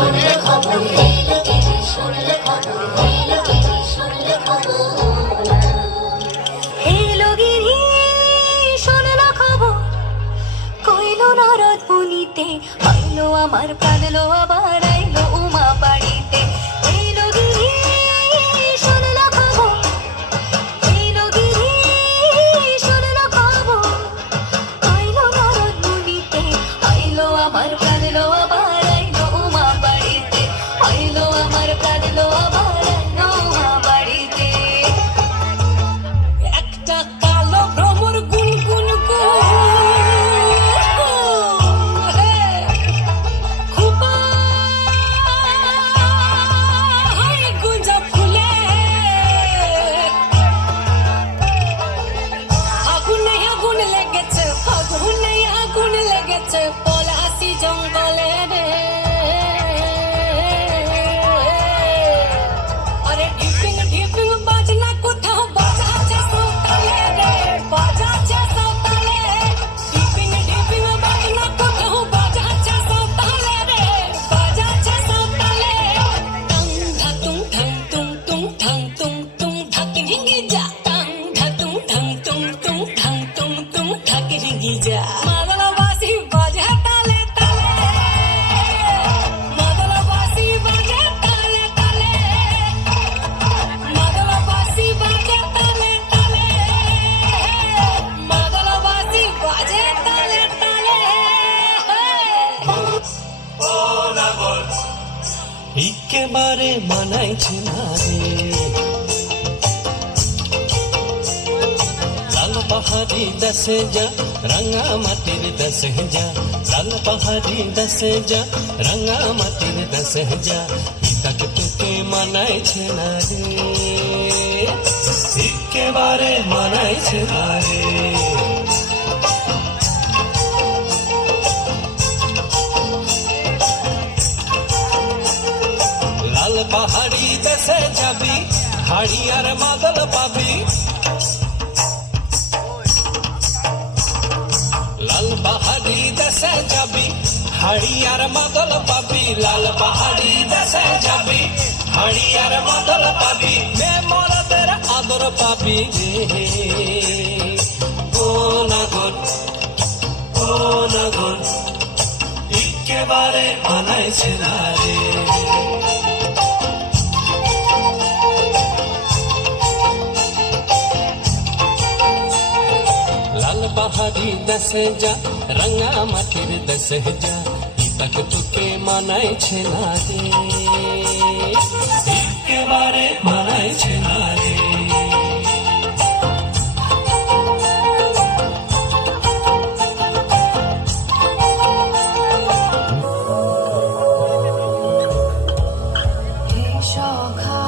শুনলে খবর, এই লোকেতে শুনলে খবর, এই লোকেতে শুনলে খবর। এই লগিরি শুনলো খবর, কইলো নারদ মুনিতে, আইলো আমার কাঁদলো আবার আইলো উমা বাড়িতে। এই লগিরি শুনলো খবর, এই লগিরি শুনলো খবর, আইলো নারদ মুনিতে, আইলো আমার কাঁদলো আবার আইলো উমা বাড়িতে, আইলো আমার কাঁদলো আবার আইলো উমা বাড়িতে। একটা কালো ভ্রমর গুনগুন খুবা গুঞ্জা ফুলে, আগুনে আগুন লেগেছে, আগুনে আগুন লেগেছে পলাশি জঙ্গলে রে। আরে ঢিপিং ঢিপিং বাজনা কোথাও বাজাচ্ছে সৌতালে রে, বাজাচ্ছে সৌতালে। ঢিপিং ঢিপিং বাজনা কোথাও বাজাচ্ছে সৌতালে রে, বাজাচ্ছে সৌতালে। টং ধাতুং ঠং তুং তুং ঠং তুং তুং ঢাকি ঢিঙ্গি যা, টং ধাতুং ঠং তুং তুং ঠং তুং তুং ঢাকি ঢিঙ্গি যা। মাদলা বাঁশি বাজে তালে তালে, মাদলা বাঁশি বাজে তালে তালে, মাদলা বাঁশি বাজে তালে তালে, মাদলা বাঁশি বাজে তালে তালে। একেবারে মানাইছে না রে, লাল পাহাড়ি দেশে যা, রাঙা মাটির দেশে যা, লাল পাহাড়ি দেশে যা, রাঙা মাটির দেশে যা, তাকে তোকে মানাইছে না রে, একেবারে মানাইছে না রে। লাল পাহাড়ি দেশে যাবি, হাড়ি আর মাদল পাবি, লাল পাহাড়ি দেশে যাবি, হাড়ি আর মাদল পাবি, লাল পাহাড়ি দেশে যাবি, হাড়ি আর মাদল পাবি, মে মরদের আদর পাবি রে। ও নাগর, ও নাগর, একেবারে মানাইছে না রে। লাল পাহাড়ি দেশে যা, রাঙা মাটির দেশে যা, তাক তোকে মানাইছে না রে, একেবারে মানাইছে না রে। এই সখা